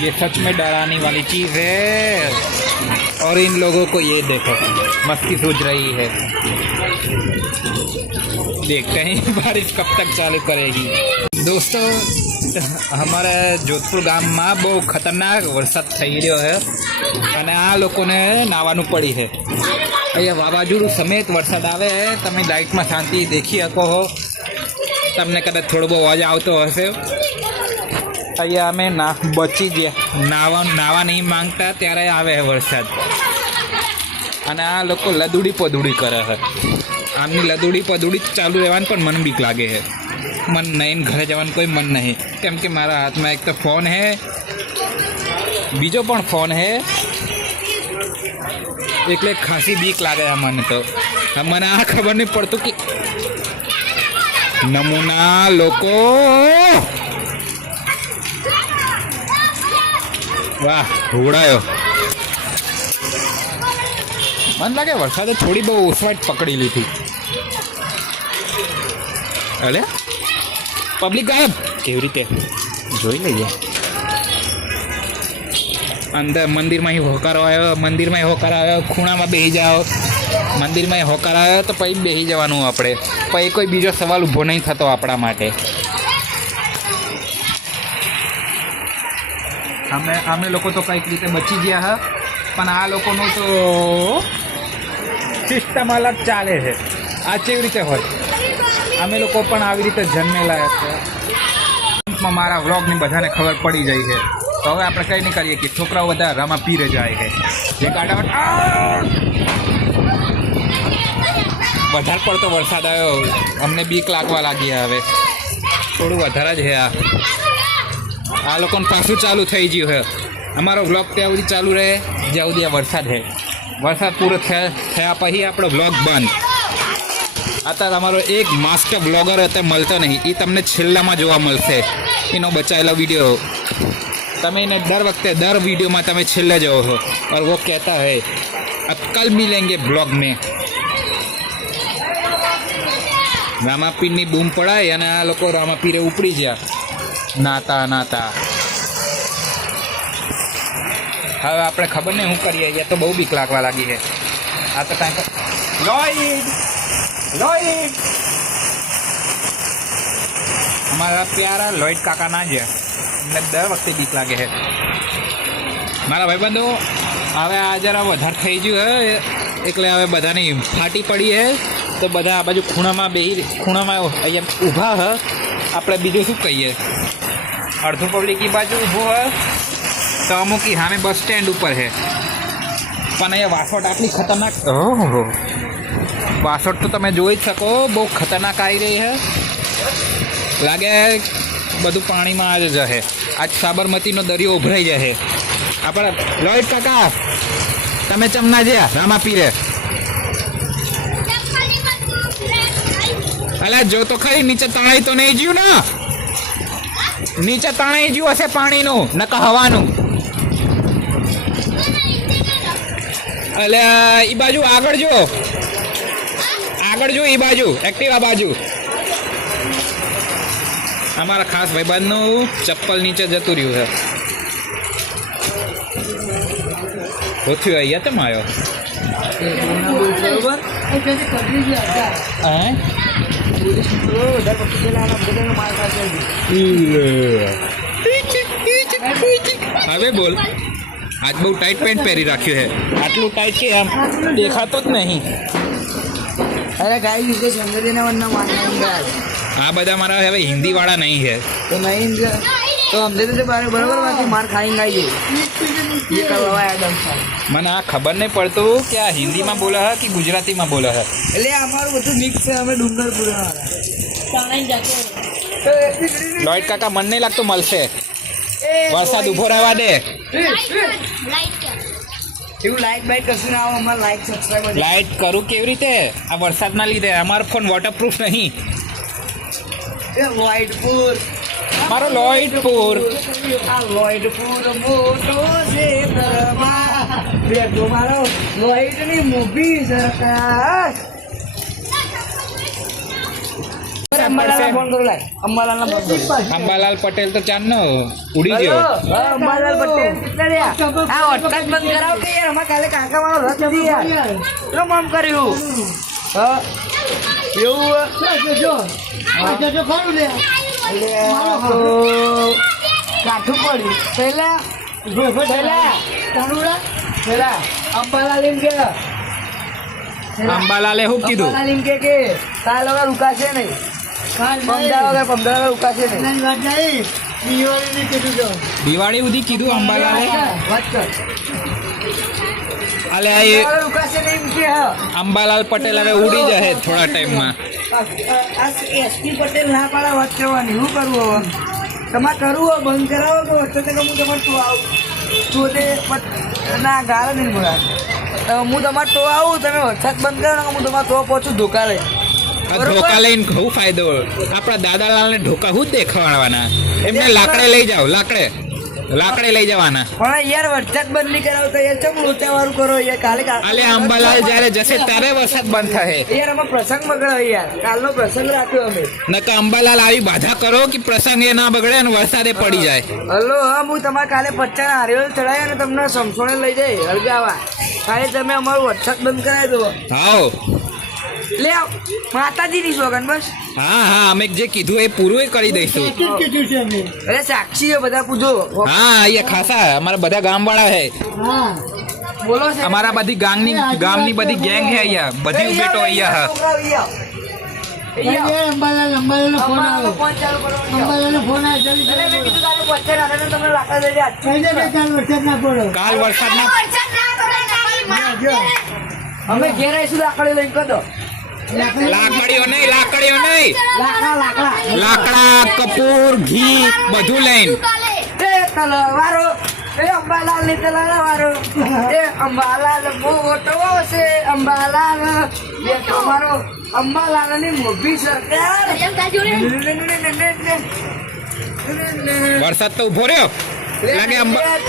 ये सच में डराने वाली चीज़ है। और इन लोगों को ये देखो, मस्ती सूझ रही है। देखते हैं बारिश कब तक चालू करेगी। दोस्तों, અમારા જોધપુર ગામમાં બહુ ખતરનાક વરસાદ થઈ રહ્યો છે અને આ લોકોને નાવાનું પડી છે। અહીંયા વાવાઝોડું સમેત વરસાદ આવે, તમે લાઇટમાં શાંતિ દેખી શકો છો। તમને કદાચ થોડો બહુ અવાજ આવતો હશે। અહીંયા અમે બચી ગયા, નાવા નહીં માંગતા ત્યારે આવે છે વરસાદ અને આ લોકો લદુડી પદુડી કરે છે। આમની લદુડી પદુડી ચાલુ રહેવાનું પણ મને બીક લાગે છે। मन नहीं, घरे जवान कोई मन नहीं, केम के मारा हाथ में एक तो फोन है, बीजो पण फोन है, એટલે ખાસી બીક લાગે મને। તો મને આ ખબર નહીં પડતું કે નમૂના લોકો, વાહ ઉડાયો। મને લાગે વરસાદે થોડી બહુ ઉસવાટ પકડી લીધી। અલે પબ્લિક ગાયબ કેવી રીતે જોઈ લઈએ। અંદર મંદિરમાં હોકારો આવ્યો, મંદિરમાં હોકારો આવ્યો, ખૂણામાં બેસી જાઓ। મંદિરમાં હોકારો આવ્યો તો પછી બેસી જવાનું આપણે, પછી કોઈ બીજો સવાલ ઊભો નહીં થતો આપણા માટે। અમે લોકો તો કંઈક રીતે બચી ગયા હા, પણ આ લોકોનું તો સિસ્ટમ અલગ ચાલે છે। આ કેવી રીતે હોય? અમે લોકો પણ આવી રીતે જન્મેલા છે। મારા વ્લોગની બધાને ખબર પડી જાય છે, તો હવે આપણે કંઈ નહીં કરીએ કે છોકરાઓ બધા રામા પીરે જાય છે। જે વધારે પડતો વરસાદ આવ્યો, અમને બીક લાગવા લાગી। હવે થોડું વધારે જ છે। આ લોકોને પાછું ચાલુ થઈ ગયું છે। અમારો વ્લોગ ત્યાં સુધી ચાલુ રહે જ્યાં સુધી આ વરસાદ છે। વરસાદ પૂરો થયા પછી આપણો વ્લોગ બંધ। અત્યારે અમારો એક માસ્ટર બ્લોગર અત્યારે મળતો નહીં, એ તમને છેલ્લામાં જોવા મળશે। એનો બચાવેલો વિડીયો તમે એને દર વખતે દર વિડીયોમાં તમે છેલ્લે જોવો છો। और वो कहता है अब कल मिलेंगे ब्लॉग में। રામાપીરની બૂમ પડાય અને આ લોકો રામાપીરે ઉપડી ગયા નાતા। હવે આપણે ખબર નહીં શું કરીએ, અહીંયા તો બહુ બીક લાગવા લાગી છે। આ તો કાંઈ લોઈડ हमारा प्यारा लॉइड काका ना है, अમને દર વખતે બીક લાગે છે। મારા ભાઈબંધો હવે આ જરા વધારે થઈ ગયું છે, એટલે હવે બધાની ફાટી પડી છે। તો બધા આ બાજુ ખૂણામાં અહીંયા ઊભા છે। આપણે બીજું શું કહીએ, અડધું પબ્લિક એ બાજુ ઊભું હોય તો અમુક સામે બસ સ્ટેન્ડ ઉપર છે। પણ અહીંયા વાસોટ આટલી ખતરનાક, ઓહો વાસોટ તો તમે જોઈ જ શકો, બહુ ખતરનાક આવી રહી છે। લાગે બધું પાણીમાં જ જશે। આજ સાબરમતીનો દરિયો ઉભરાઈ જશે। આપણે લોઈડ કાકા તમે ચમના જ્યાં રામાપીરે, અલા જો તો ખરી નીચે તણાઈ તો નહીં જ્યું ને? નીચે તણાઈ જ્યું હશે પાણીનું, નકા હવાનું। અલે એ બાજુ આગળ જો એ બાજુ એક્ટિવા બાજુ। અમારા ખાસ ભાઈબંધનું ચપ્પલ નીચે જતું રહ્યું છે। ઓછું અહીંયા કેમ આવ્યો? હવે બોલ, આજ બહુ ટાઈટ પેન્ટ પહેરી રાખ્યું છે। આટલું ટાઈટ કે આમ દેખાતો જ નહીં। अरे गाइस इसको समझ देना वरना मानेंगे। આ બધા મારા હવે હિન્દી વાળા નહીં છે, तो नहीं तो हम दे देते बराबर बाकी मार खाएंगे ये करवा एकदम મને આ ખબર નહીં પડતું કે આ હિન્દીમાં બોલે છે કે ગુજરાતીમાં બોલે છે। એટલે અમારું બધું મિક્સ છે, અમે ડુંગરપુરા લોઈડ કાકા મને નહીં લાગતું મળશે, વરસાદ ઊભો રહેવા દે। એવું લાઈટ બાઈટ કશું ના આવે, અમારે લાઈક સબસ્ક્રાઈબર લાઈટ કરું કેવી રીતે? આ વરસાદના લીધે અમારો ફોન વોટરપ્રૂફ નહીં। લોઈડપુર મારો લોઈડપુર, આ લોઈડપુર મોટો છે બેઠો મારો લોઈડની મૂવી સરકાર। અંબાલાલને ફોન કરું લાય અંબાલાલને ફોન કરું અંબાલાલ પટેલ તો ચાંદનો ઉડી ગયો. હલો, હા, અંબાલાલ પટેલ કેટલા રહ્યા? આ વટકાજ બંધ કરાવો કે યાર અમારે કાલે કાકા વાળો રથ નથી યાર કેમ આમ કર્યું હા એવું કાઠું પડ્યું પેલા અંબાલાલ એમ કે અંબાલાલે શું કીધું? અંબાલાલ એમ કે કાલ વગર ઉકાશે નહીં પમદા વગર ઉકાશે નહીં દિવાળી સુધી કીધું અંબાલાલે. વાત કર અલે આ વગર ઉકાશે નહીં એમ કે હા અંબાલાલ પટેલ હવે ઉડી જશે થોડા ટાઈમમાં. એસપી પટેલ ના પાડા વાત કરવાની શું કરવું હવે તમારે કરવું હોય બંધ કરાવો તો વચ્ચે તો હું તમારે તો આવું તો તે ના ગાળે નહીં બોલા હું તમારે તો આવું તમે વરસાદ બંધ કરો ને હું તમારે તો પહોંચું ધોકા લઈ આ ઢોકા લઈને શું ફાયદો? આપણા દાદાલાલને ઢોકા શું દેખાવાના? એમને લાકડે લઈ જાઓ, લાકડે લઈ જવાના. પણ યાર વરસાદ બંધ નહીં કરાવો તો યાર ચમ લોચા વાળું કરો યાર કાલે અલે અંબાલાલ જ્યારે જશે ત્યારે વરસાદ બંધ થશે. યાર અમે પ્રસંગ બગડાવે યાર કાલનો પ્રસંગ રાખ્યો અમે નકર અંબાલાલ આવી બાધા કરો કે પ્રસંગ એ ના બગડે અને વરસાદે પડી જાય. હલો હા હું તમારે કાલે 50 નારિયેળ ચડાય અને તમને સમસોણે લઈ જાય હળગાવા કાલે તમે અમારું વરસાદ બંધ કરાવી દો હાઓ લે આવ માતાજીની સોગન બસ હા હા અમે જે કીધું એ પૂરું કરી દઈશું. અરે સાક્ષી છે બધા પૂછો હા અહીંયા ખાસા અમારા બધા ગામ વાળા છે. બોલો છે અમારા બધી ગામની બધી ગેંગ છે અહીંયા. બધી બેટો અહીંયા અંબાલાલનો ફોન ચાલુ કરો અરે મેં કીધું કાલે 50 નારિયેળ તમને લાકડા લઈ જાય કાલ વરસાદના અમે ઘેર આવીશું લાકડી લઈને કહો લાકડીઓ નહીં લાકડા લાકડા કપૂર ઘી બધું લઈને. એ તલવારો એ અંબાલાલ ની તલવારો એ અંબાલાલ મોટો છે અંબાલાલ એ તમારો અંબાલાલ ની મોભી સરકાર વરસાદ તો ઉભો રહ્યો લાગે.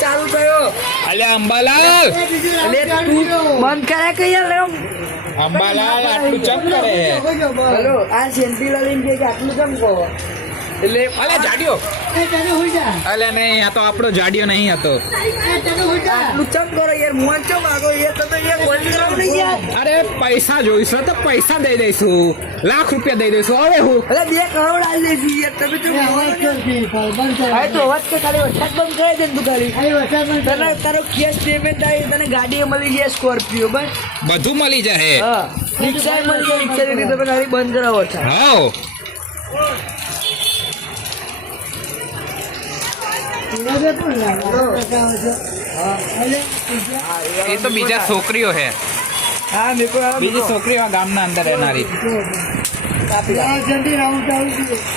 ચાલુ થયો અલ્યા અંબાલાલ બંધ કરે કે યાર અંબાલાલ આટલું ચક કરે છે. હલો આ સેન્ટી લાલીને કે આટલું કેમ કહો એટલે અલે જાડિયો અલે નહીં આ તો આપણો જાડિયો નહીં હતો. આટલું ચમ કરો યાર મોન ચમ આગો યાર તમે યાર બોલ કરો ને યાર અરે પૈસા જોઈશું તો પૈસા દઈ દઈશું, લાખ રૂપિયા દઈ દઈશું. હવે હું અરે 2 કરોડ આલી દેજી યાર તમે તો હા તો વાત કે ખાલી વરસાદ બંધ કરે દે તું ખાલી તને તારો કેસ પેમેન્ટ આવી તને ગાડી મળી જાય સ્કોર્પિયો બસ બધું મળી જાય. હા રિક્ષા મળી જાય રિક્ષા જેથી તમે ખાલી બંધ કરાવો છો હાઉ એ તો બીજા છોકરીઓ છે, હા મેકો બીજી છોકરીઓ આ ગામના અંદર રહેનારી.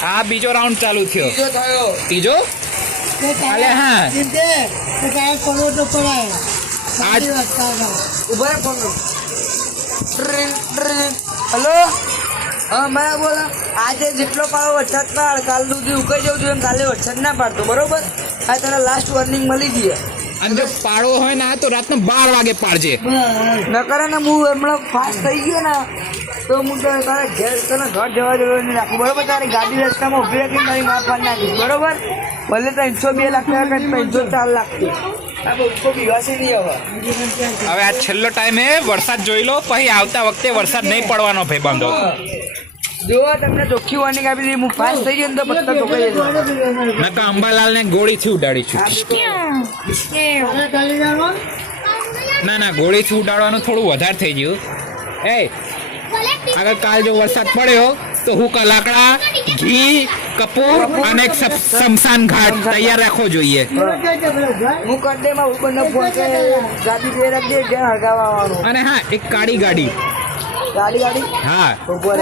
હા બીજો રાઉન્ડ ચાલુ થયો. ત્રીજો અલે હા આજ ઉભા ફોન હલો હા મેં બોલા આજે જેટલો પાડો વરસાદ પાડ કાલ સુધી ઉકાઈ જવું જોઈએ કાલે વરસાદ ના પાડતો બરોબર આ તને લાસ્ટ વોર્નિંગ મળી ગઈ અને જો પાડવો હોય ને તો રાતનો 12 વાગે પાડજે. ન કરે ને હું હમણાં ફાસ્ટ થઈ ગયો ને તો હું તારે ઘેર તને ઘર જવા જેવું નહીં રાખું બરોબર તારી ગાડી રસ્તામાં ઉભી રાખીને તારી માં પાડ નાખીશ બરોબર ભલે 302 લાખ ટકા 304 લાખ આ બહુ વિવાસી નહીં હવે હવે આ છેલ્લો ટાઈમ હે, વરસાદ જોઈ લો પછી આવતા વખતે વરસાદ નહીં પડવાનો ભાઈ બાંધો. જો તમને ચોખ્ખી વોર્નિંગ આપી દીધી હું ફાસ્ટ થઈ ગયો ને તો પત્તા ઠોકાઈ જશે નકા અંબાલાલ ને ગોળીથી ઉડાડી છું. ના ગોળીથી ઉડાડવાનું થોડું વધારે થઈ ગયું. એ અગર કાલ જો વરસાદ પડ્યો તો હું લાકડા ઘી કપૂર અને એક શમશાન ઘાટ તૈયાર રાખવો જોઈએ. હું કરડે માં ઉપર ફોન કે ગાડી બે રાખજે જ્યાં હળગાવા આવવાનું અને હા એક કાળી ગાડી. ગાડી હા ઉપર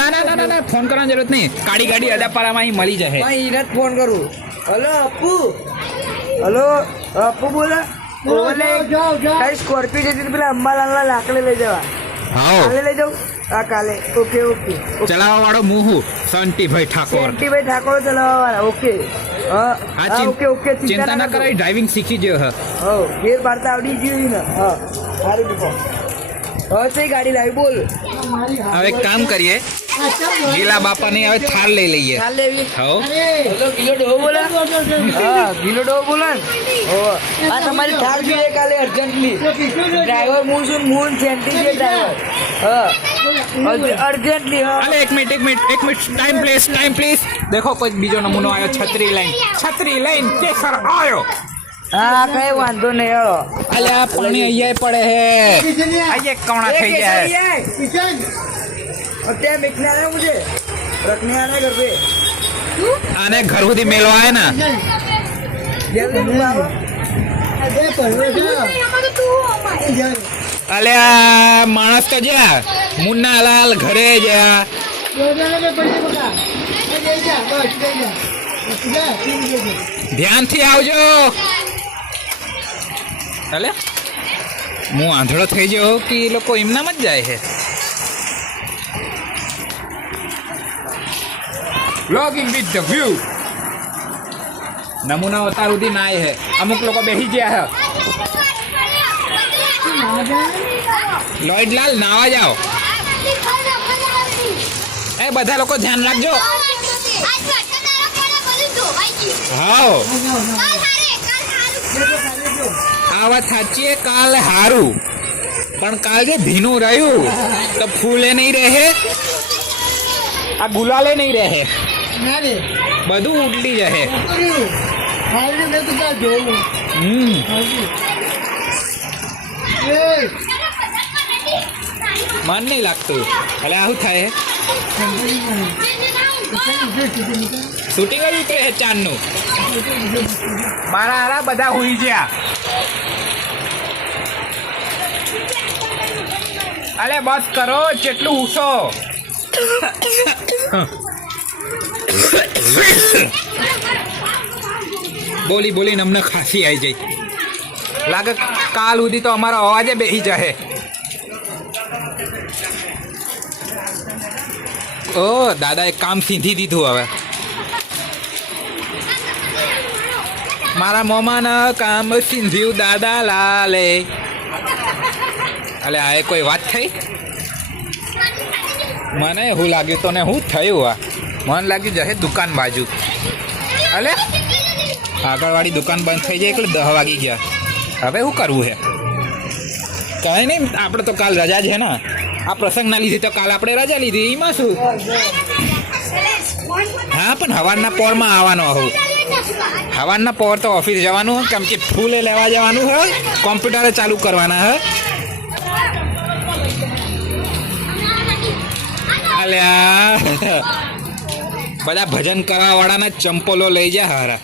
ના ફોન કરવાની જરૂરત નહીં. કાળી ગાડી અડાપાડામાં અહીં મળી જશે. હા એને જ ફોન કરું હલો અપ્પુ બોલે તારી સ્કોર્પિયો જતી પેલા અંબાલાલના લાકડે લઈ જવા હાઓ કાલે લઈ જાઉં હા કાલે ઓકે ચલાવવા વાળો મુહુ સંટીભાઈ ઠાકોર. ભાઈ ઠાકોર ચલાવવા વાળા ઓકે હા ઓકે ચિંતા ના કરાય, ડ્રાઇવિંગ શીખી ગયો. હા ઘેર પાડતા આવડી ગયું ને હા સારું દીધો હવે તે ગાડી લાવી બોલ હવે કામ કરીએ ગીલા બાપાની હવે થાળ લઈ લઈએ. ચાલ લેવી હો બોલો કિલો ડોહો બોલે હા કિલો ડોહો બોલે ને હો આ તમારી થાળ જોઈએ કાલે અર્જન્ટલી ડ્રાઈવર હું છું મૂન સેન્ટી છે ડ્રાઈવર હા અર્જન્ટલી હા અલે એક મિનિટ ટાઈમ પ્લીઝ દેખો કોઈ બીજો નમૂનો આવ્યો છત્રી લઈને કેસર આવ્યો. હા કઈ વાંધો નહીં હળો અલે આ પાણી અહીંયા પડે હે અહીંયા કવણા થઈ જાય. क्या बिकने आ रहा है मुझे रखने आ रहा है घर पे આને ઘર સુધી મેળવા આવે ને जल्दी बुलाओ અલે આ માણસ તો જ્યાં મુન્નાલાલ ઘરે જ્યાં ધ્યાનથી આવજો. અલે હું આંધળો થઈ ગયો કે એ લોકો એમનામ જ જાય છે. Vlogging with the view. નમૂના અત્યાર સુધી ના હે અમુક લોકો બેસી ગયા હે. લોઈડલાલ નાવા જાઓ. એ બધા લોકો ધ્યાન રાખજો. હાઓ આ વાત સાચી કાલ હારું પણ કાલ જે ભીનું રહ્યું તો ફૂલે નહીં રહે આ ગુલાલે નહીં રહે બધું ઉડલી જશે. મન નહીં લાગતું એટલે આવું થાય શૂટિંગ જ ઉતરે છે ચાંદનું. મારા હારા બધા હુઈ ગયા. અલે બસ કરો જેટલું ઉઠો. બોલીને અમને ખાંસી આવી જાય લાગે કાલ સુધી તો અમારો અવાજે બેસી જશે. ઓ દાદાએ કામ સીધી દીધું. હવે મારા મોમાના કામ સીધ્યું દાદા લાલે. અલે આ કોઈ વાત થઈ? મને એવું લાગ્યું તો ને શું થયું? આ મને લાગ્યું જશે દુકાન બાજુ. અલે આગળવાળી દુકાન બંધ થઈ જાય એટલે 10 વાગી ગયા. હવે શું કરવું છે? કાંઈ નહીં આપણે તો કાલ રજા છે ને આ પ્રસંગના લીધે તો કાલ આપણે રજા લીધી એમાં શું. હા પણ હવારના પોરમાં આવવાનો હું. હવારના પોર તો ઓફિસ જવાનું કેમ કે ફૂલે લેવા જવાનું હોય કોમ્પ્યુટરે ચાલુ કરવાના હે. અલ્યા બધા ભજન કરવા વાળાના ચંપલો લઈ જા હારા.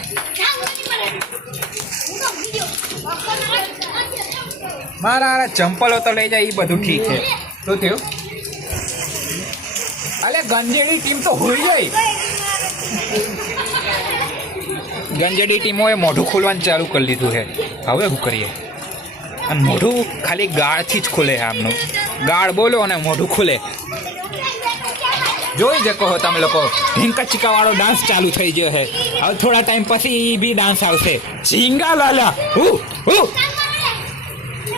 મારા ચંપલો તો લઈ જાય એ બધું ઠીક છે. શું થયું? અલે ગંજેડી ટીમ તો હોઈ ગઈ. ગંજેડી ટીમોએ મોઢું ખોલવાનું ચાલુ કરી દીધું છે. હવે શું કરીએ? અને મોઢું ખાલી ગાળથી જ ખુલે છે આમનું. ગાળ બોલો અને મોઢું ખુલે. જોઈ શકો હો તમે લોકો ઢીંકા ચીકા વાળો ડાન્સ ચાલુ થઈ ગયો છે. હવે થોડા ટાઈમ પછી એ બી ડાન્સ આવશે. ઝીંગા લાલા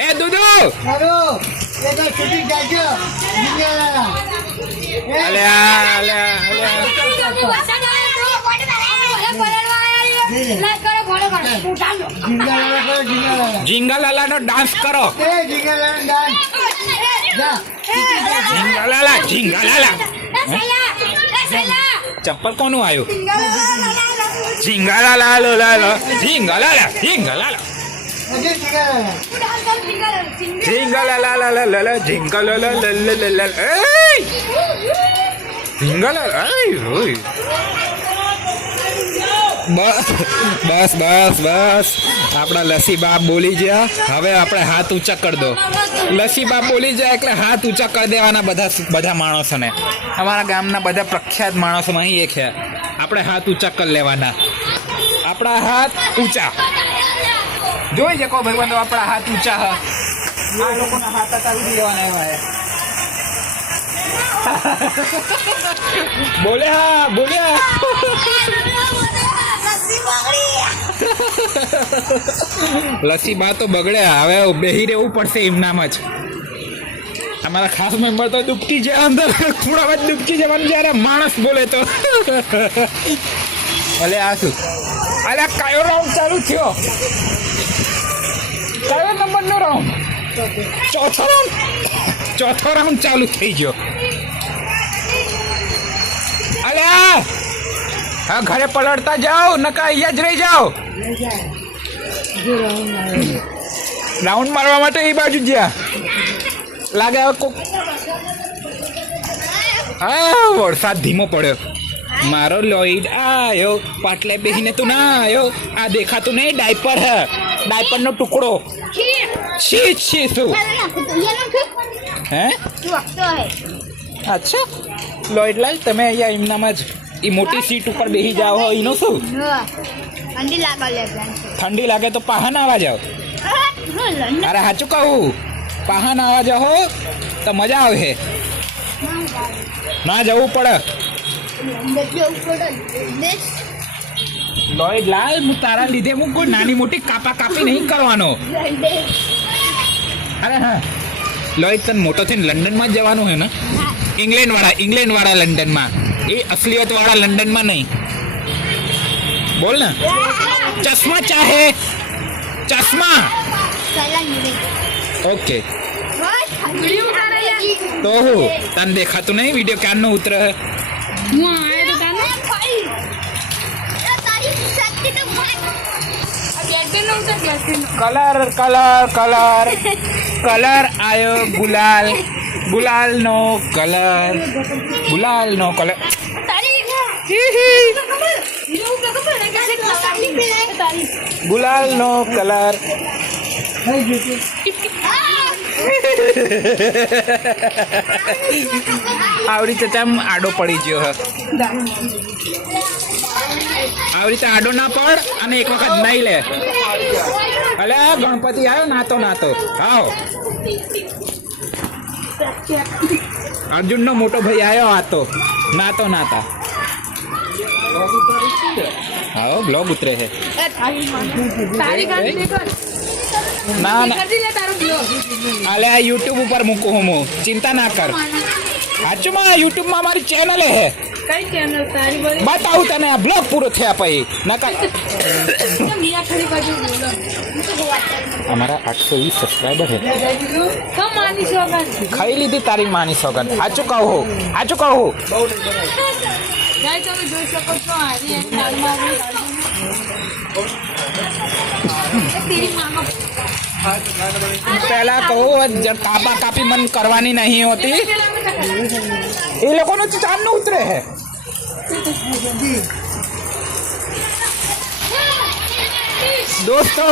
એ દુદુ ઝીંગા લાલા નો ડાન્સ કરો. ઝીંગા લાલા ચપ્પલ કોનું આવ્યું? ઝીંગા લાલા ઝીંગા લાલા ઝીંગા લાલા ઝીંગા લાલા ઝીંગા લાલા ઝીંગા લાલા. બસ આપણા લસ્સી બાપ બોલી ગયા. હવે આપણે હાથ ઊંચા કરી દો. લસ્સી બાપ બોલી જાય એટલે હાથ ઊંચા કરી દેવાના બધા માણસોને. અમારા ગામના બધા પ્રખ્યાત માણસોમાં અહીં એક છે. આપણે હાથ ઊંચા કરી લેવાના. આપણા હાથ ઊંચા જોઈ શકો ભાઈબંધો. આપણા હાથ ઊંચા આ લોકોના હાથ ઉતારી દેવાના એવા. બોલ્યા લસ્સી બા તો બગડ્યા. હવે બેહી રહેવું પડશે એમનામ જ. અમારા ખાસ મેમ્બર તો ડૂબકી છે અંદર ખૂણામાં જ ડૂબકી જવાનું જ્યારે માણસ બોલે તો ભલે આ શું અલે કયો રાઉન્ડ ચાલુ થયો કયો નંબરનો રાઉન્ડ ચોથો રાઉન્ડ ચાલુ થઈ ગયો અલ્યા હા ઘરે પલળતા જાઓ નકા અહીંયા જ રહી જાઓ રાઉન્ડ મારવા માટે એ બાજુ જ્યાં લાગે હવે કોક હા વરસાદ ધીમો પડ્યો મારો લોઈડ આયો પાટલે બેસીને તું ના આયો આ દેખાતું નહીં ડાયપર હે ડાયપરનો ટુકડો છી શું હે અચ્છા લોઈડલાલ તમે અહીંયા એમનામાં જ એ મોટી સીટ ઉપર બેસી જાઓ હો એનો શું ઠંડી લાગે તો પાહન આવવા જાઓ અરે સાચું કહું પાહન આવવા જાઓ તો મજા આવે ના જવું પડે લોઈડ લાલ હું તારા લીધે હું કોઈ નાની મોટી કાપી નહીં કરવાનો અરે હા લોઈડ તને મોટો થઈને લંડનમાં જ જવાનું હે ને ઇંગ્લેન્ડ વાળા લંડનમાં એ અસલિયત વાળા લંડનમાં નહીં બોલ ને ચશ્મા ચાહે ચશ્મા ઓકે તો હું તને દેખાતું નહીં વિડીયો ક્યારનો ઉતરે કલર આયો ગુલાલનો કલર ગુલાલનો કલર આવી રીતે તેમ આડો પડી ગયો હ આવી રીતે આડો ના પડ અને એક વખત નહીં લે અલે ગણપતિ આવ્યો નાતો આવો અર્જુનનો મોટો ભાઈ આવ્યો આતો નાતા આવો બ્લોગ ઉતરે છે ના અલે આ યુટ્યુબ ઉપર મૂકું હું ચિંતા ના કર સાચુમાં યુટ્યુબમાં મારી ચેનલ હે કઈ ચેનલ તારી બોલી બતાવું તને આ બ્લોગ પૂરો થયા પછી ના કઈ અમારા 820 સબસ્ક્રાઈબર હે ખાઈ લીધી તારી માની સોગન સાચું કહું તમે જોઈ શકો છો હારી દાળમાં પહેલા કહું કાપી મન કરવાની નહીં હોતી એ લોકોનું ચાંદનું ઉતરે હે दोस्तों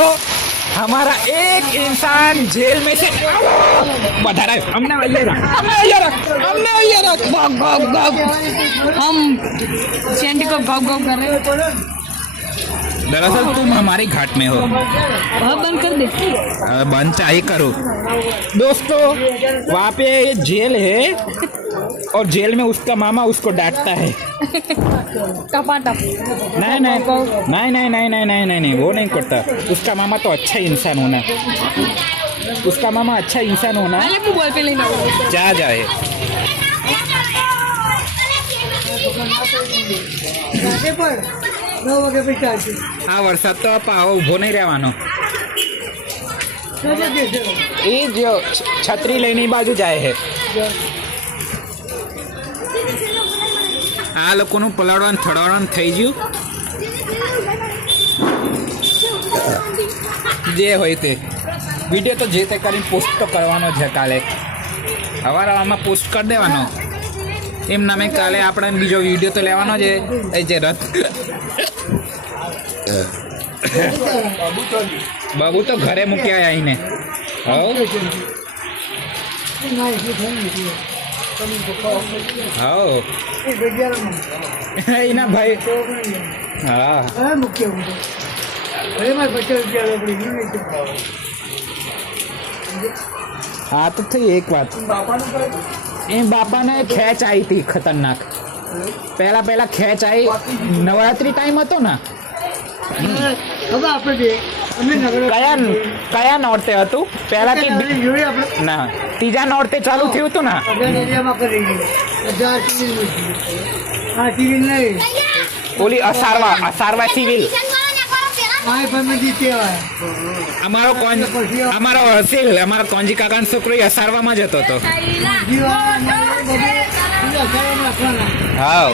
हमारा एक इंसान जेल में से बता रहा है हमने हम सेंटी को गॉग गॉग कर रहे हैं दरअसल तुम हमारी घाट में हो बहुत बंद कर दे बंद चाहे करो दोस्तों वहाँ पे जेल है और जेल में उसका मामा उसको डांटता है टपाटप नहीं वो नहीं करता उसका मामा तो अच्छा इंसान होना उसका मामा अच्छा इंसान होना अरे तू बोल पे लेना जा जाए આ વરસાદ તો પાવો ઊભો નહીં રહેવાનો એ જો છત્રી લઈને એ બાજુ જાય છે આ લોકોનું પલાળવાનું થડવાનું થઈ ગયું જે હોય તે વિડીયો તો જે તે કરીને પોસ્ટ તો કરવાનો છે કાલે હવારમાં પોસ્ટ કરી દેવાનો એમ નામે કાલે આપણે બીજો વિડીયો તો લેવાનો છે એ જે રથ બાબુ તો ઘરે મૂક્યા આવીને એના ભાઈ હા તો થઈ એક વાત એ બાપાને ખેંચ આવી હતી ખતરનાક પહેલા ખેંચ આવી નવરાત્રી ટાઈમ હતો ને કયા નોરતે હતું પહેલાથી જોયું આપણે ના ત્રીજા નોરતે ચાલુ થયું હતું ને અગર એરિયામાં કરી ગયું બધા સિવિલ હા સિવિલ નહીં ઓલી અસારવા સિવિલ માય ફેમિલી કહેવાય અમારો હસીલ અમારો કોંજી કાકાનો છોકરો ઈ અસારવામાં જ હતો તો હા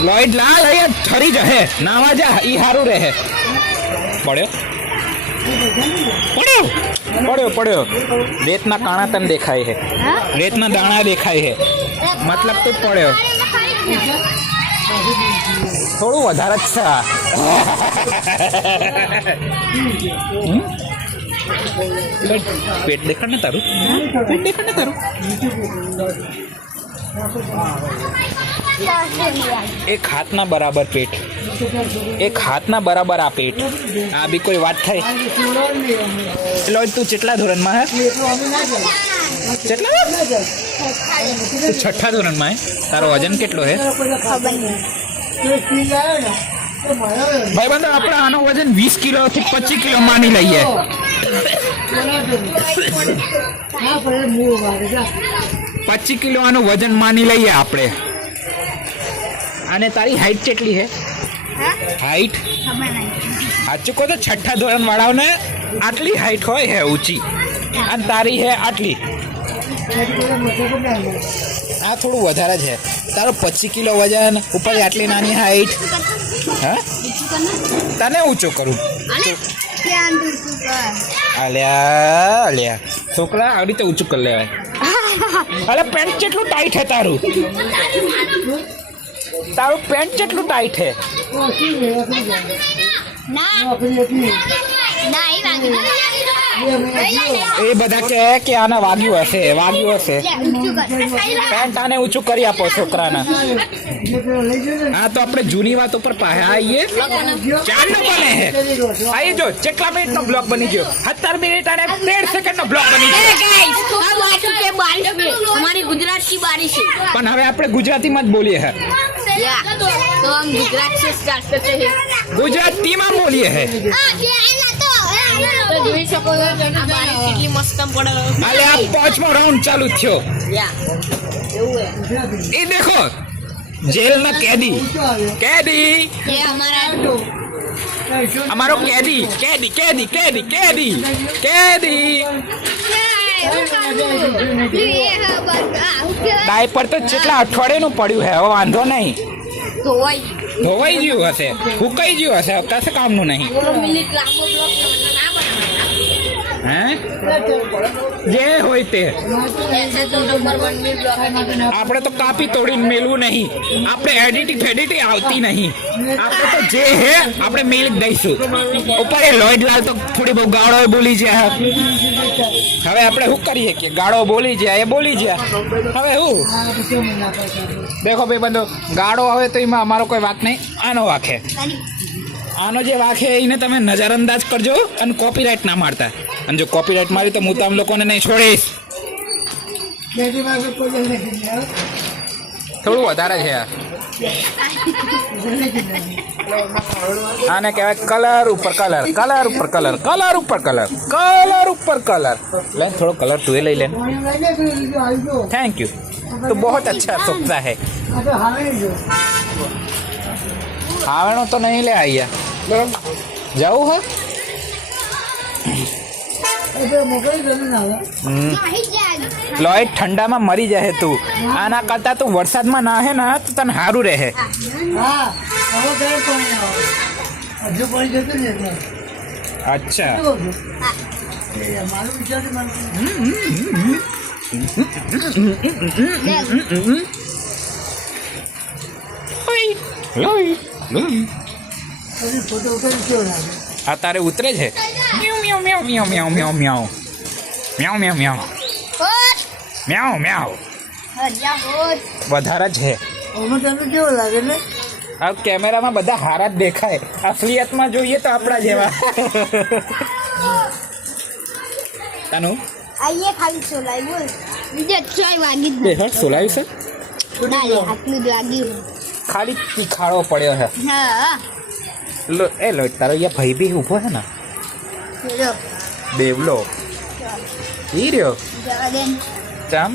લોઈડ લાલ અહીંયા ઠરી જહે નાવા જા ઈ હારું રહે પડ્યો રેતના કાણા તને દેખાય છે રેતના દાણા દેખાય છે મતલબ તું પડ્યો થોડું વધારે જ છે આ. પેટ દેખાડ ને તારું એક હાથના બરાબર પેટ એક હાથના બરાબર આ પેટ આ બી કોઈ વાત થાય એટલે તું કેટલા ધોરણમાં હે કેટલા તું છઠ્ઠા ધોરણમાં હે તારો વજન કેટલો હે ભાઈ બંધો આપણે આનો વજન 20 કિલો થી 25 કિલો માની લઈએ 25 કિલો આનું વજન માની લઈએ આપણે અને તારી હાઈટ કેટલી છે હાઈટ સાચું કહો તો છઠ્ઠા ધોરણ વાળાઓને આટલી હાઈટ હોય છે ઊંચી અને તારી છે આટલી આ થોડું વધારે છે તારો 25 કિલો વજન ઉપર આટલી નાની હાઈટ હા તને ઊંચો કરું અલ્યા છોકરા આવી રીતે ઊંચું કરી લેવાય અલે પેન્ટ કેટલું ટાઈટ છે તારું પેન્ટ કેટલું ટાઈટ છે એ બધા કહે કે આને વાગ્યું હશે પેન્ટ આને ઊંચું કરી આપો છોકરાને હા તો આપણે જૂની વાત ઉપર પાછા આવીએ ચાર નો બને હે આઈ જો કેટલા મિનિટ નો બ્લોગ બની ગયો 17 મિનિટ અને 13 સેકન્ડ નો બ્લોગ બની ગયો हमारी गुजरात की बारिश है પણ હવે આપણે ગુજરાતીમાં જ બોલીએ હે तो हम गुजरात से स्टार्ट करते हैं ગુજરાતીમાં બોલીએ હે तो જોઈ શકો છો આ બારિશ કેટલી મસ્ત પડે અલે આ પાંચમો રાઉન્ડ ચાલુ થયો એવું હે એ દેખો જેલના કેદી ये हमारा અમારો કેદી ડાયપર તો કેટલા અઠવાડિયાનું પડ્યું હે હવે વાંધો નહીં ધોવાઈ ગયું હશે ફૂકાઈ ગયું હશે કશે કામનું નહીં મિનિટ લાંબો બ્લોક ના બનાવતા હે જે હોય તે ऐसे तो नंबर 1 में ब्लॉग આપણે તો કાપી તોડીને મેલવું નહીં આપણે એડિટિંગ આવતી નહીં આપણે તો જે હે આપણે મેલ દઈશું ઉપર એ લોઈડ લાલ તો થોડી બહુ ગાળો બોલી જાય હવે આપણે શું કરીએ કે ગાળો બોલી જાય હવે હું દેખો ભાઈ બંધો ગાળો હવે તો એમાં અમારો કોઈ વાત નહીં આનો જે વાંક છે એને તમે નજરઅંદાજ કરજો અને કોપીરાઇટ ના મારતા અને જો કોપીરાઇટ મારી તો હું તમે લોકોને નહીં છોડીશ થોડું વધારે છે આને કહેવાય કલર ઉપર કલર લે થોડો કલર તું લઈ લે થેન્ક યુ તો बहुत अच्छा सोचता है खावनो तो नहीं ले आइए जाऊ है લોય ઠંડામાં મરી જાય તું આના કરતા તું વરસાદમાં ના હે ને તો તને સારું રહે અચ્છા આ તારે ઉતરે છે વધારે જ છે કેવો લાગે ને આ કેમેરામાં બધા હારા જ દેખાય અસલિયતમાં જોઈએ તો આપણા જેવા તાનું આઈએ ખાલી સોલાઈ બોલ બીજે ચાય વાગી જ બે હટ સોલાયું છે ના આટલું જ વાગ્યું ખાલી તીખાડો પડ્યો છે હા એ લોટ તારો અહીંયા ભાઈ બી ઊભો છે ને લો દેવલો ઈ રહ્યો જવા દે ચમ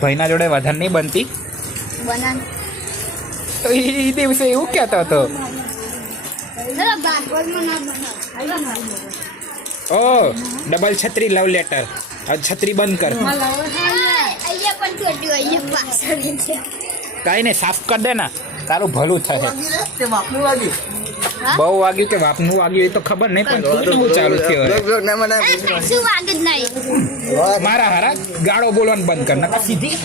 ભાઈના જોડે વધારે નહીં બનતી બનાન તો એ દિવસે એવું કહેતો હતો ચલો બાકવારમાં ના બનાવ ઓ ડબલ છત્રી લવ લેટર હવે છત્રી બંધ કર અહીંયા પણ છોટ્યું અહીંયા પાછળ છે કાંઈ નહીં સાફ કર દે ને તારું ભલું થશે તે બાપનું વાગ્યું બહુ વાગ્યું કે વાપનું વાગ્યું એ તો ખબર નહીં પણ શું ચાલુ થયું હવે? ના મને શું વાગે જ નહીં મારા હારા ગાળો બોલવાનું બંધ કર નકર સીધી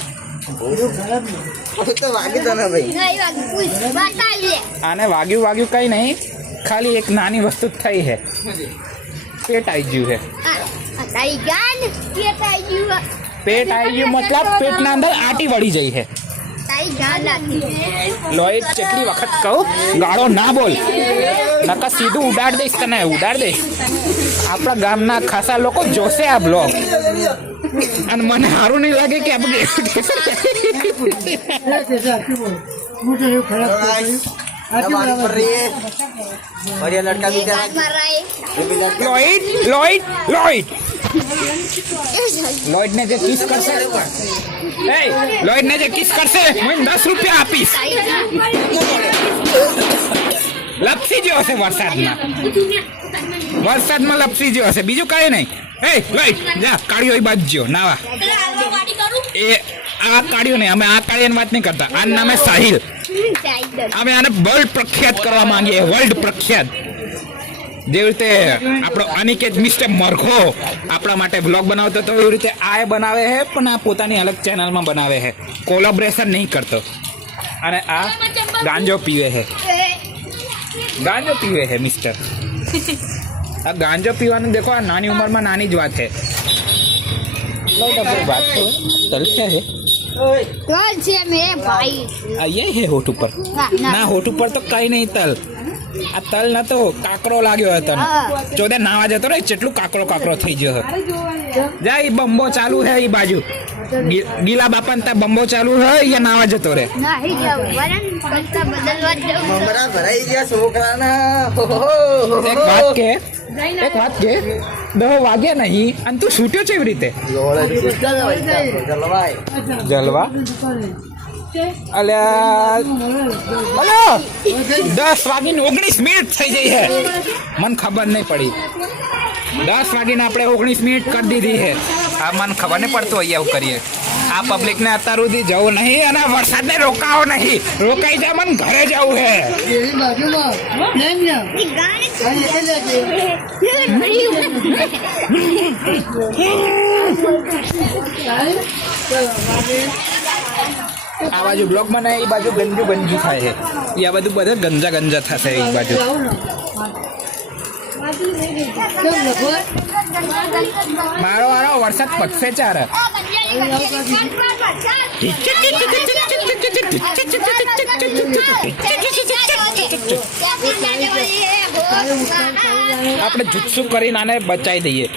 તો વાગી તો ના ભાઈ નહીં વાગે પૂછ બતાવીએ આને વાગ્યું કંઈ નહીં ખાલી એક નાની વસ્તુ જ થઈ છે પેટ આવી ગયું છે તારી ગાન પેટ આવી ગયું પેટ આવી ગયું મતલબ પેટના અંદર આટી વળી જઈ છે તારી ગાન લાગી લોહી કેટલી વખત કહું ગાળો ના બોલ નકર સીધું ઉડાડ દઈશ તને ઉડાડ દઈશ આપણા ગામના ખાસા લોકો જોશે આ બ્લોગ અને મને સારું નહીં લાગે કે આપણે और ये लड़का भी ગાન મરાય લોહિત લોહિતને જે કિસ કરશે એ લોહિતને જે કિસ કરશે હું 10 રૂપિયા આપીશ લપસી ગયો હશે વરસાદમાં લપસી ગયો હશે બીજું કાંઈ નહીં એ લોહિત જા કાળિયો એ બાજુ જ્યો નાવા એ આ કાળિયો નહીં અમે આ કાળિયાની વાત નહીં કરતા આનું નામે સાહિલ અમે આને વર્લ્ડ પ્રખ્યાત કરવા માંગીએ વર્લ્ડ પ્રખ્યાત જેવી રીતે આપણો અનિકેત મિસ્ટર મરઘો આપણા માટે વ્લોગ બનાવતો હતો એવી રીતે આ બનાવે છે પણ આ પોતાની અલગ ચેનલમાં બનાવે છે કોલેબોરેશન નહીં કરતો અને આ ગાંજો પીવે છે મિસ્ટર આ ગાંજો પીવાનું દેખો આ નાની ઉંમરમાં નાની જ વાત છે વાત તો તલસે છે કોણ છે મેં ભાઈ અહીંયા હે હોઠ ઉપર ના હોઠ ઉપર તો કઈ નહીં તલ આ તલ નતો કાકરો લાગ્યો હતો ચોદે નાવા જતો રે કેટલું કાકરો થઈ ગયો જા ઈ બંબો ચાલુ હે ઈ બાજુ ગીલા બાપા ને ત્યાં બંબો ચાલુ હે અહીંયા નાવા જતો રે નહીં જાવ વરણ પત્તા બદલવા જવું ममरा भराई गया छोकराना એક વાત કે 10 વાગ્યા નહીં અને તું છૂટ્યો છે એવી રીતે જલવા અલ્યા 10 વાગીને 19 મિનિટ થઈ ગઈ છે મને ખબર નહીં પડી 10 વાગીને આપણે 19 મિનિટ કરી દીધી છે આ મને ખબર નહીં પડતું અહીંયા આવું કરીએ આ પબ્લિકને અત્યાર સુધી જવું નહીં અને વરસાદને રોકાવો નહીં રોકાઈ જા મને ઘરે જવું છે આ બાજુ બ્લોક મને એ બાજુ ગંજુ થાય છે એ આ બધું બધા ગંજા થશે એ બાજુ મારો વરસાદ પડશે ચાર આપણે જુસ્સુ કરીને આને બચાવી દઈએ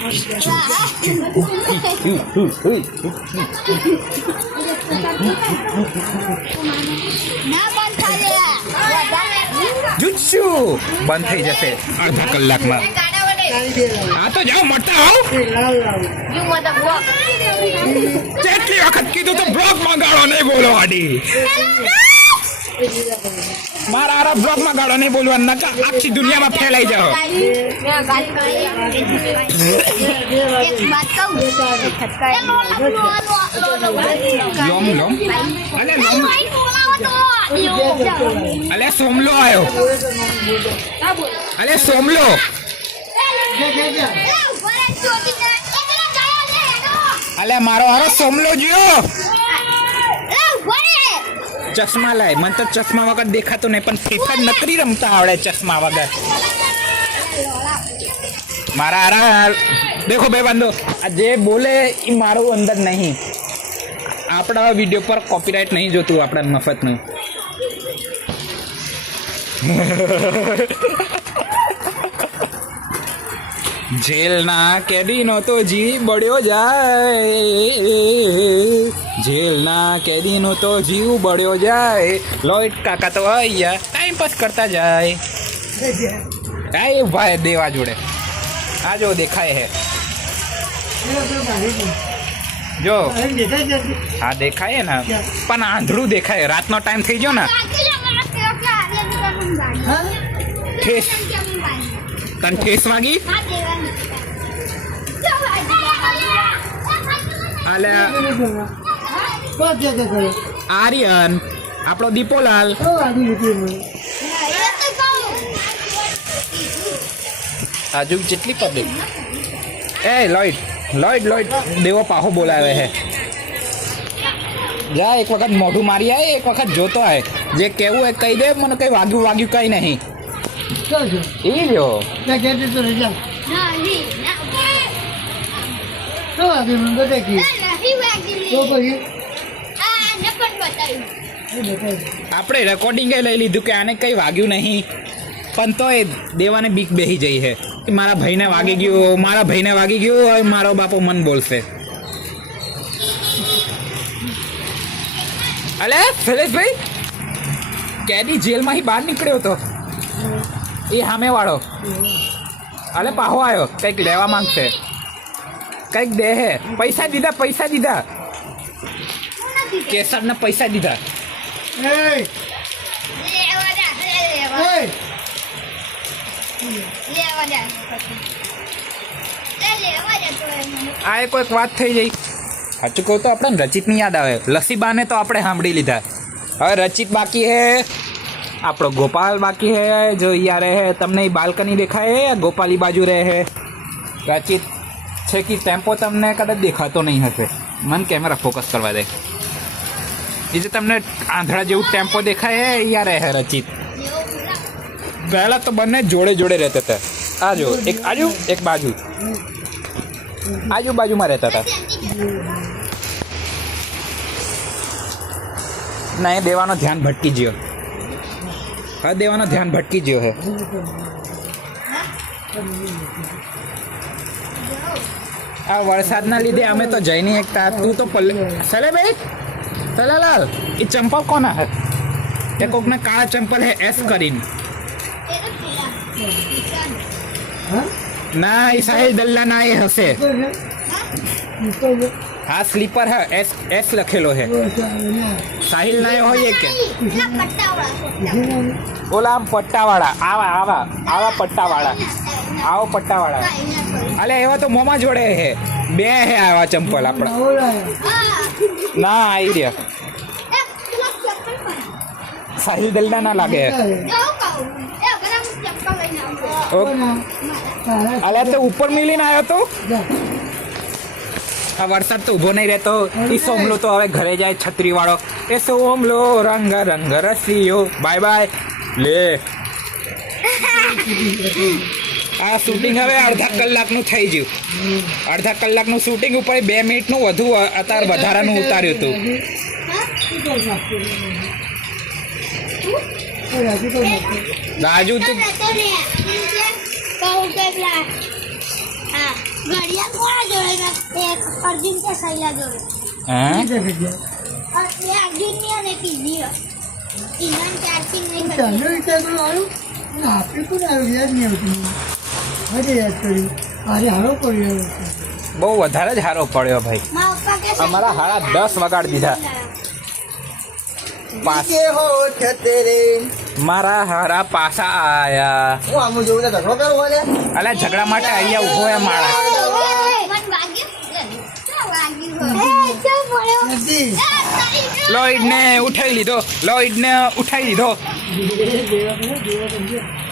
જુસ્સુ બંધ થઈ જશે અડધા કલાકમાં હા તો જાઓ મળતા આવો કેટલી વખત કીધું તો બ્લોગમાં ગાળો નહીં બોલો આડી મારા આરા બ્લોગમાં ગાળો નહીં બોલવા નકા આખી દુનિયામાં ફેલાઈ જાઓ લોમ અલે સોમલો આવ્યો અલે સોમલો અલે મારો હારો સોમલો જ્યો ચશ્મા લાય મને તો ચશ્મા વગર દેખાતું નહીં પણ ફીફા નકરી રમતા આવડે ચશ્મા વગર મારા હારા દેખો ભાઈ બંધો આ જે બોલે એ મારું અંદર નહીં આપણા વિડીયો પર કોપીરાઇટ નહીં જોતું આપણા મફતનું જેલના કેદીનો તો જીવ બળ્યો જાય, જેલના કેદીનો તો જીવ બળ્યો જાય, લોઈટ કાકા તો અહીંયા ટાઈમ પાસ કરતા જાય. એ ભાઈ દેવા જોડે આ જો દેખાય હે, જો હા દેખાય હે ને, પણ આંધળું દેખાય. રાતનો ટાઈમ થઈ ગયો ને, ઠેસ તને ઠેસ વાગી. અલે આર્યન આપણો દીપોલાલ, આજુ જેટલી પબ્લિક. એ લોઈડ લોઈડ લોઈડ દેવો પાહો બોલાવે હે. જા એક વખત મોઢું મારી આય, એક વખત જોતો આય, જે કેવું એ કહી દે. મને કઈ વાગ્યું વાગ્યું કઈ નહીં. એ લ્યો આપણે રેકોર્ડિંગ લઈ લીધું કે આને કઈ વાગ્યું નહીં, પણ તો એ દેવાને બીક બેસી જઈ છે કે મારા ભાઈને વાગી ગયું, મારા ભાઈને વાગી ગયું, હવે મારો બાપો મન બોલશે. અલે શૈલેષભાઈ, કેદી જેલમાંથી બહાર નીકળ્યો હતો એ સામેવાળો, અલે પાહો આવ્યો, કંઈક લેવા માંગશે, કંઈક દે હે. પૈસા દીધા, પૈસા દીધા, કેસરના પૈસા દીધા. આ એ કોઈક વાત થઈ જઈ. સાચું કહું તો આપણે રચિતની યાદ આવે. લસીબાને તો આપણે સાંભળી લીધા, હવે રચિત બાકી હે, આપણો ગોપાલ બાકી હે. જો અહીંયા રહે, તમને એ બાલ્કની દેખાય હે, ગોપાલી બાજુ રહે હે. રચિત છે કે ટેમ્પો તમને કદાચ દેખાતો નહીં હશે, મને કેમેરા ફોકસ કરવા દે. એ જે તમને આંધળા જેવું ટેમ્પો દેખાય હે, અહીંયા રહે રચિત. પહેલા તો બંને જોડે જોડે રહેતા હતા. આ જો એક આજુ એક બાજુ, આજુબાજુમાં રહેતા હતા. ના એ દેવાનો ધ્યાન ભટકી ગયો, હા દેવાનો ધ્યાન ભટકી ગયો હે. આ વરસાદના લીધે અમે તો જઈ નહીં શકતા. તું તો સલે ભાઈ સલાલાલ, એ ચંપલ કોના હે? એ કોકના કાળા ચંપલ હે એસ કરીને. ના એ સાહિલ દલ્લા ના એ હશે. હા સ્લીપર હે, એસ એસ લખેલો હે. સાહિલ ના એ હોય કે ઓલા આમ પટ્ટાવાળા, આવા આવા આવા પટ્ટાવાળા, આવો પટ્ટાવાળા. અલે એવા તો મોમાં જોડે હે, બે હે આવા ચંપલ આપણા. ના આવી રહ્યા સાહિલ દલ્લા ના લાગે. અલે તો ઉપર મિલીને આવ્યો તો. આ વરસાદ તો ઊભો નહીં રહેતો. એ સોમલો તો હવે ઘરે જાય, છત્રી વાળો. એ સોમલો રંગ રંગ રસીયો, બાય બાય. લે આ શૂટિંગ હવે અડધા કલાકનું થઈ ગયું. અડધા કલાકનું શૂટિંગ ઉપર 2 મિનિટનું વધુ અત્યારે વધારાનું ઉતાર્યું હતું. રાજુ તો અર્જુન કે શૈલા જોડે અર્જુન ની અને પીજી ઇનામ ચાર્જિંગ નહીં બહુ વધારે જ હારો પડ્યો ભાઈ. અમારા હાડા 10 વગાડી દીધા. મારા હારા પાછા આયા. અલા ઝઘડા માટે અહીંયા ઉભો હે માળા. લોઈડ ને ઉઠાઈ લીધો, લોઈડ ને ઉઠાઈ લીધો.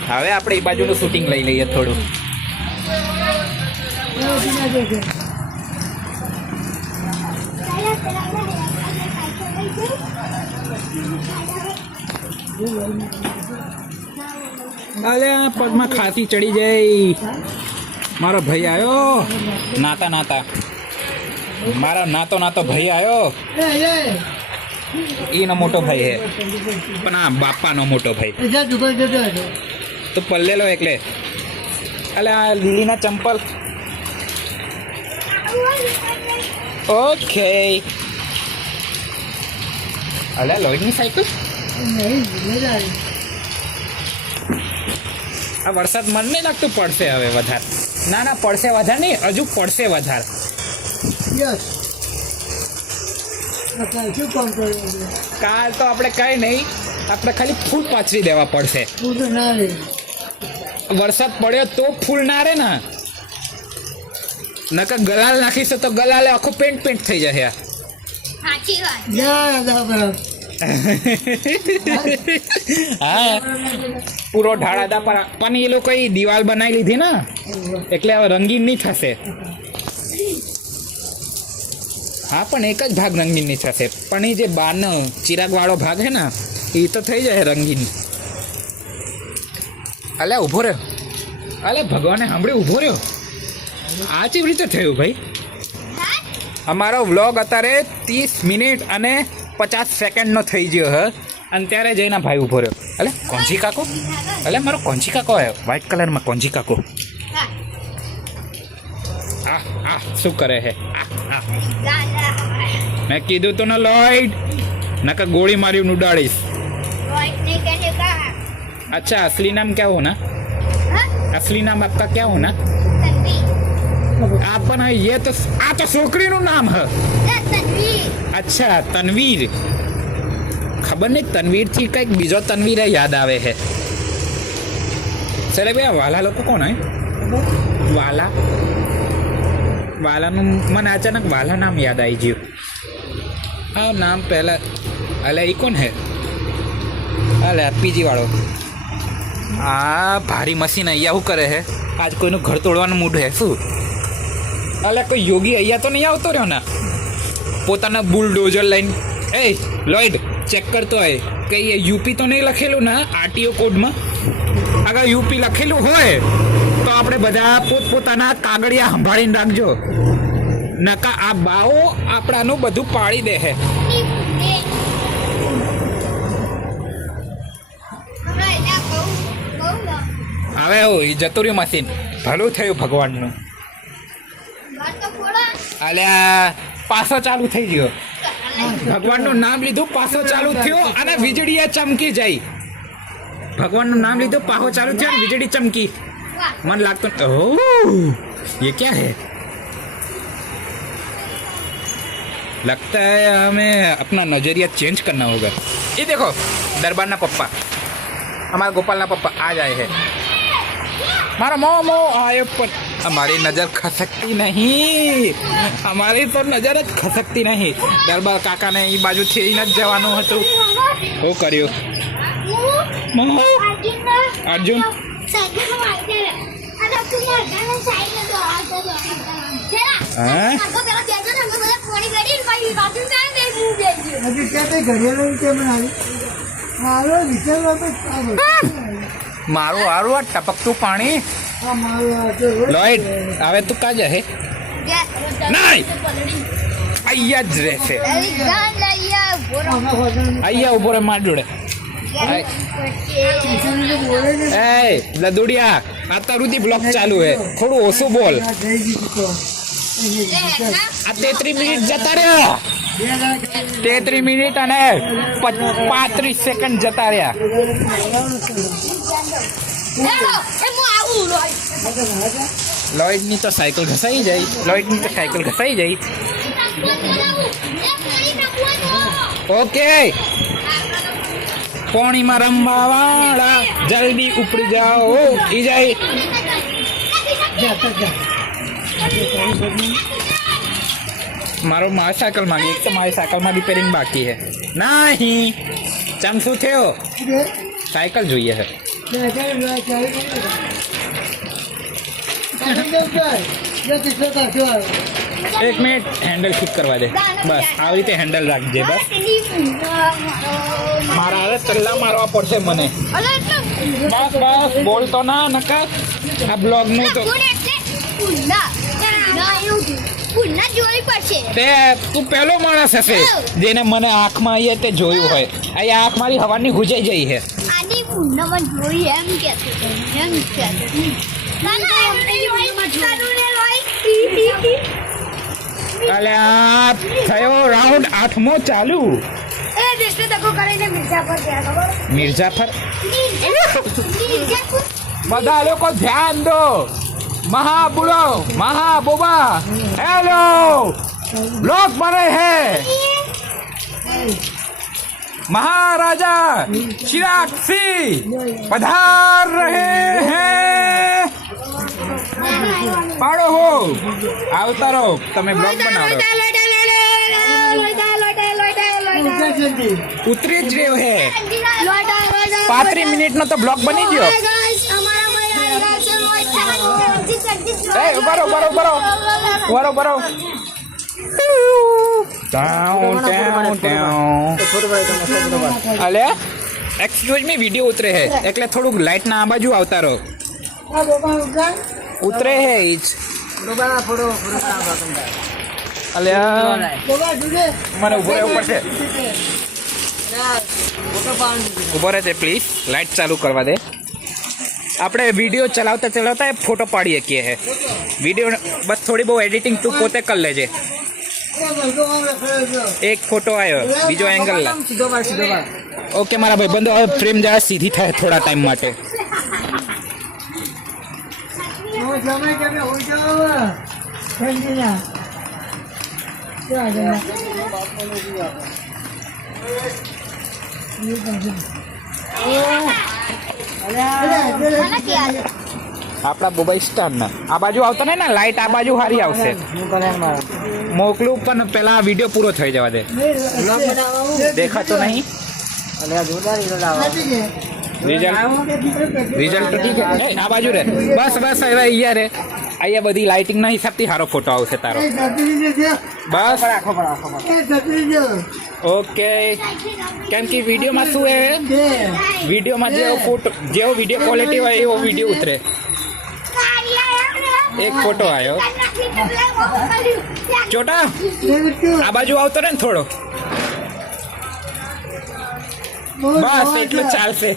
હવે આપણે એ બાજુનું શૂટિંગ લઈ લઈએ થોડું. અલે પગમાં ખાંસી ચડી જાય. મારો ભાઈ આવ્યો, નાતા નાતા મારા નાતો નાતો ભાઈ આવ્યો. એનો મોટો ભાઈ હે, પણ આ બાપાનો મોટો ભાઈ તો પલ્લેલો એકલે. અલે આ લીલીના ચંપલ ઓકે અલે લોહીની સાયકલ નહીં મજા આવી આ વરસાદ મને નહીં લાગતું પડશે હવે વધારે ના પડશે વધારે નહીં હજુ પડશે વધારે યસ શું કામ કર્યું કાલ તો આપણે કઈ નહીં આપણે ખાલી ફૂલ પાથરી દેવા પડશે હું તો ના રે વરસાદ પડ્યો તો ફૂલ ના રે ને નકર ગલાલ નાખીશું તો ગલાલે આખું પેન્ટ થઈ જશે સાચી વાત જા દાદા બરાબર હા પૂરો ઢાળાદા પણ એ લોકો દિવાલ બનાવી લીધી ને એટલે હવે રંગીન નહીં થશે હા પણ એક જ ભાગ રંગીન નહીં થશે પણ એ જે બહારનો ચિરાગવાળો ભાગ છે ને એ તો થઈ જાય રંગીન અલે ઊભો રહ્યો અલે ભગવાને સાંભળ્યું ઊભો રહ્યો આ કેવી રીતે થયું ભાઈ અમારો વ્લોગ અત્યારે 30 મિનિટ અને 50 સેકન્ડનો થઈ ગયો હ અને ત્યારે જઈને ભાઈ ઊભો રહ્યો અલે કોંજી કાકો અલે મારો કોંજી કાકો આવ્યો વ્હાઈટ કલરમાં કોંજી કાકો આ શું કરે હે મેં કીધું તો ને લોઈડ નકર ગોળી મારી ઉડાડીશ अच्छा असली नाम क्या होना असली नाम आपका क्या होना आपन ये तो आ तो छोकरीનું નામ હ અચ્છા તનવીર ખબર નહીં તનવીર થી કંઈક બીજો તનવીર યાદ આવે છે ચલે ભાઈ વાલા લોકો કોણ હે વાલાનું મને અચાનક વાલા નામ યાદ આવી ગયું આ નામ પહેલા અલે એ કોણ હે અલે પીજી વાળો આ ભારી મશીન અહીંયા શું કરે છે આજ કોઈનું ઘર તોડવાનું મૂડ હે શું અલે કોઈ યોગી અહીંયા તો નહીં આવતો રહ્યો ને પોતાના બુલડોઝર લઈને એ લોઈડ ચેક કરતો હોય કઈ યુપી તો નહીં લખેલું ને આરટીઓ કોડમાં અગર યુપી લખેલું હોય તો આપણે બધા પોતપોતાના કાગળિયા સંભાળીને રાખજો નકા આ બાઓ આપણાનું બધું પાડી દે છે હવે એ જતું રહ્યું મશીન ભલું થયું ભગવાનનું અલ્યા પાછો ચાલુ થઈ ગયો ભગવાનનું નામ લીધું પાછો ચાલુ થયો અને વીજળી ચમકી જાય ભગવાનનું નામ લીધું પાછો ચાલુ થયો અને વીજળી ચમકી मन लगता ओह ये क्या है लगता है हमें अपना नजरिया चेंज करना होगा ये देखो दरबार ना पप्पा हमारा गोपाल ना पप्पा आ जाए है हमारा मोमो आए पर हमारी नज़र खसकती नहीं हमारी तो नज़र ज खसकती नहीं दरबार काका ने ई बाजू थी न जवानों હતું वो કર્યો अर्जुन મારું હારું આ ટપકતું પાણી લોઈડ હવે તું કા જાય નહીં અહીંયા જ રહેશે અહીંયા ઉભો રે માર જોડે એ લદુડિયા આ તારુંથી બ્લોક ચાલુ હે થોડું ઓછું બોલ આ 33 મિનિટ જતા રહ્યા 33 મિનિટ અને 35 સેકન્ડ જતા રહ્યા લોઈડ ની તો સાયકલ ઘસાઈ જાય ઓકે પાણીમાં રમવા વાળા જલ્દી ઉપડી જાઓ ઈ જાય મારો મારી સાયકલ માંગી એક તો મારી સાયકલમાં રિપેરિંગ બાકી હે નહીં ચમ શું થયો સાયકલ જોઈએ છે એક મિનિટ હેન્ડલ ઠીક કરવા દે બસ આવી રીતે હેન્ડલ રાખજે બસ મારા હવે તલ્લા મારવા પડશે મને બસ બસ બોલતો ના નકર આ બ્લોગનું તો તે તું પહેલો માણસ હશે જેને મને આંખમાં આવીએ તે જોયું હોય અહીંયા આંખ મારી હવાની ગુજાઈ જઈ છે અલ્યા થયો રાઉન્ડ 8મો ચાલુ. એ દેશને ધક્કો કરીને મિર્ઝાપુર ગયા ખબર? મિર્ઝાફર મિર્ઝાપુર બધા લોકો ધ્યાન દો. મહાબુડો મહાબોબા હેલો બ્લોગ બને હે. महाराजा चिराग सिंह पधार रहे हैं. पाड़ो हो आवता रहो તમે બ્લોગ બનાવો. ઉતરી જ રહ્યો હે 35 મિનિટનો તો બ્લોગ બની ગયો. એ ઉભારો ઉભારો ઉભારો ઉભારો ઉભારો. અલે એક્સક્યુઝ મી વિડિયો ઉતરે હે એટલે થોડુંક લાઈટ ના આ બાજુ આવતા રહો. ઉતરે હે ઈચ અલે મને ઉભો રહેવું પડશે. ઉભો રહે છે પ્લીઝ. લાઈટ ચાલુ કરવા દે. આપણે વિડીયો ચલાવતા ચલાવતા ફોટો પાડી શકીએ હે. વિડીયો બસ થોડી બહુ એડિટિંગ તું પોતે કરી લેજે. એક ફોટો આવ્યો બીજો એંગલ લા. ઓકે મારા ભાઈ બંધો હવે ફ્રેમ જરા સીધી થાય થોડા ટાઈમ માટે. આપણા મોબાઈલ સ્ટાર ના આ બાજુ આવતો ને લાઈટ આ બાજુ હારી આવશે. મોકલું પણ પેલા વિડીયો પૂરો થઈ જવા દે. દેખાતો નહીં રિઝલ્ટ ઠીક હે. આ બાજુ રે બસ બસ હવે અહીંયા રે. અહીંયા બધી લાઇટિંગ ના હિસાબથી સારો ફોટો આવશે તારો. બસ ઓકે. કેમ કે વિડીયોમાં શું હે વિડીયોમાં જેવો વિડીયો ક્વોલિટી હોય એવો વિડીયો ઉતરે. એક ફોટો આવ્યો ચોટા આ બાજુ આવતો ને થોડો. બસ એટલું ચાલશે.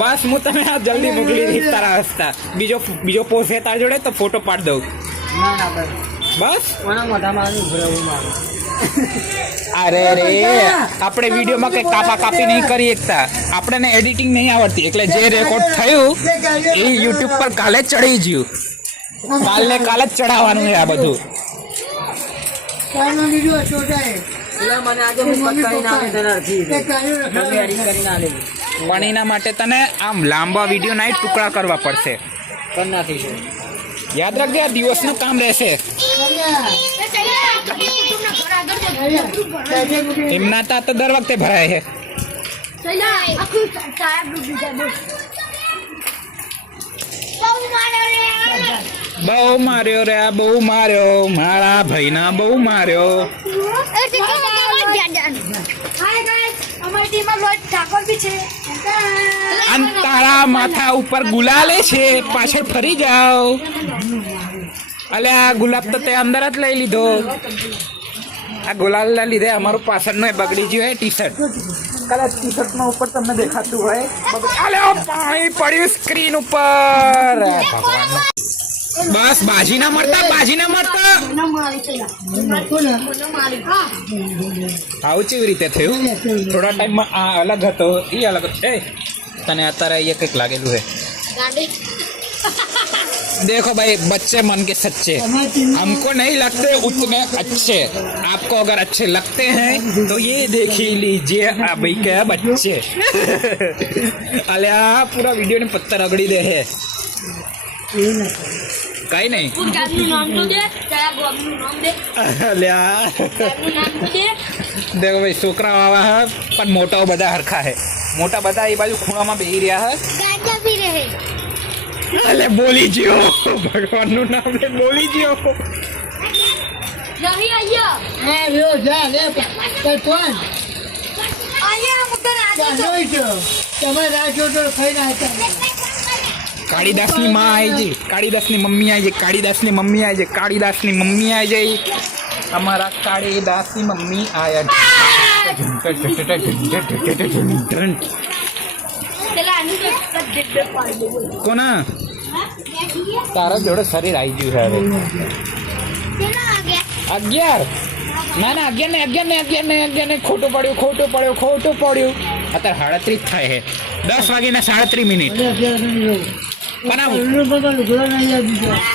બસ હું તને આ જલ્દી મોકલી દઈશ તારા હસતા. બીજો પોસ્ટ છે તારા જોડે તો ફોટો પાડી દઉં. બસ અરે રે આપણે વિડીયોમાં કઈ કાપા કાપી નહીં કરી શકતા. આપણને એડિટિંગ નહીં આવડતી એટલે જે રેકોર્ડ થયું એ યુટ્યુબ પર કાલે ચડી ગયું. કાલે જ ચડાવવાનું છે આ બધું. પણ એના માટે તને આમ લાંબા વિડીયો ના ટુકડા કરવા પડશે. યાદ રાખજે આ દિવસનું કામ રહેશે. એમના તા તો દર વખતે ભરાય છે. બહુ માર્યો રે બહુ માર્યો મારા ભાઈના બહુ માર્યો. અને તારા માથા ઉપર ગુલાલે છે પાછળ ફરી જાઓ. અલે આ ગુલાબ તો તે અંદર જ લઈ લીધો. આ ગુલાલ ના લીધે અમારું પાછળનો બગડી ગયો હે ટી શર્ટ. કાલે ટી શર્ટ માં ઉપર તમને દેખાતું હોય અલે પાણી પડ્યું સ્ક્રીન ઉપર. બસ બાજી ના મળતા આવું કેવી રીતે થયું? થોડા ટાઈમમાં આ અલગ હતો એ અલગ હતો. તને અત્યારે અહીંયા કંઈક લાગેલું છે. देखो भाई बच्चे मन के सच्चे हमको नहीं लगते उतने अच्छे. आपको अगर अच्छे लगते हैं तो ये देख ही लीजिए. आप भाई क्या बच्चे अले पूरा वीडियो ने पत्थर रगड़ी दे है. कहीं नहीं देखो भाई छोकरा आवा है पर मोटा बधा हरखा है. मोटा बधा ये बाजू खूणा में बेही रहा है. अले बोली जियो भगवान નું નામ લે બોલી जियो. नहीं आइया એ લ્યો જા લે કઈ કોણ आइया मुद्दा आ જોઈ છો તમે રાખ્યો તો ખાઈ ના કાળીદાસ ની માં આવી જઈ. કાળીદાસ ની મમ્મી આવી જઈ. કાળીદાસ ની મમ્મી આવી જઈ. કાળીદાસ ની મમ્મી આવી જઈ. અમારા કાળીદાસ ની મમ્મી આયા. चला आनी के कट दे पाड़ दे કોના તારા જોડે શરીર આવી ગયું છે હવે 11 ના 11 ને ખોટું પડ્યું અત્યારે 37 થાય છે 10 વાગીને 37 મિનિટ પણ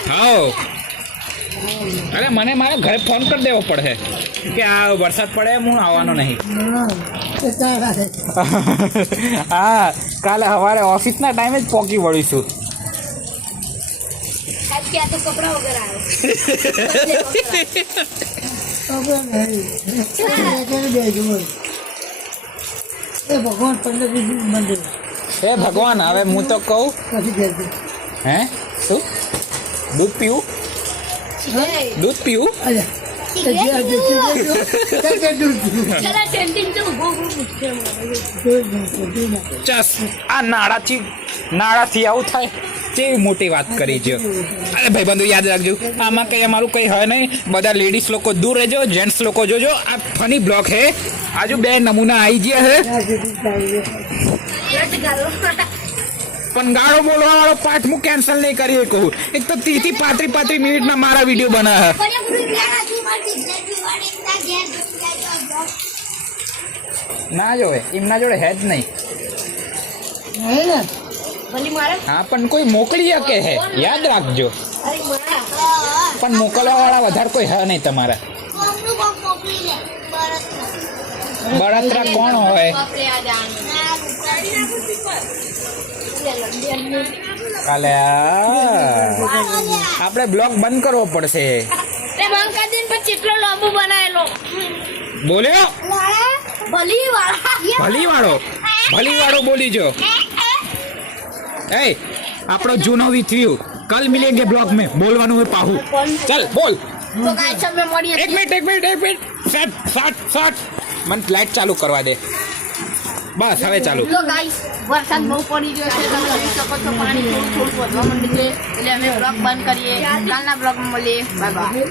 હા અરે મને મારા ઘરે ફોન કરી દેવો પડે કે આ વરસાદ પડે હું આવવાનો નહીં હા કાલે સવારે ઓફિસના ટાઈમે જ પહોંચી વળીશું કપડા વગર ભગવાન 15-20 મંદિર હે ભગવાન હવે હું તો કહું પછી કહેજો હે શું દૂધ પીવું ચસ આ નાળાથી આવું થાય કેવી મોટી વાત કરી છે અરે ભાઈ બંધુ યાદ રાખજો આમાં કંઈ અમારું કંઈ હોય નહીં બધા લેડીઝ લોકો દૂર રહેજો જેન્ટ્સ લોકો જોજો આ ફની બ્લોક હે આજુ 2 નમૂના આવી ગયા હે પણ ગાળો બોલવા વાળો પાઠ હું કેન્સલ નહીં કરી કહું એક તો 30 થી 35 મિનિટના મારા વિડીયો બનાવે ના જોવે એમના જોડે હે જ નહીં હા પણ કોઈ મોકલી શકે હે યાદ રાખજો પણ મોકલવા વાળા વધારે કોઈ હે નહીં તમારા બળતરા કોણ હોય કાલે આપણે બ્લોગ બંધ કરવો પડશે બોલ્યો ભલી વાળો બોલી જો એ આપણો જૂનો વિથવ્યુ કલ મિલેંગે બ્લોગ में બોલવાનું હોય પાહુ ચલ બોલ એક મિનિટ શટ મને લાઈટ ચાલુ કરવા દે બસ હવે ચાલુ વરસાદ બહુ પડી ગયો છે તમે જોઈ શકો છો પાણી થોડું વધવા માંડ્યું છે એટલે અમે બ્લોગ બંધ કરીએ કાલના બ્લોગમાં મળીએ બાય બાય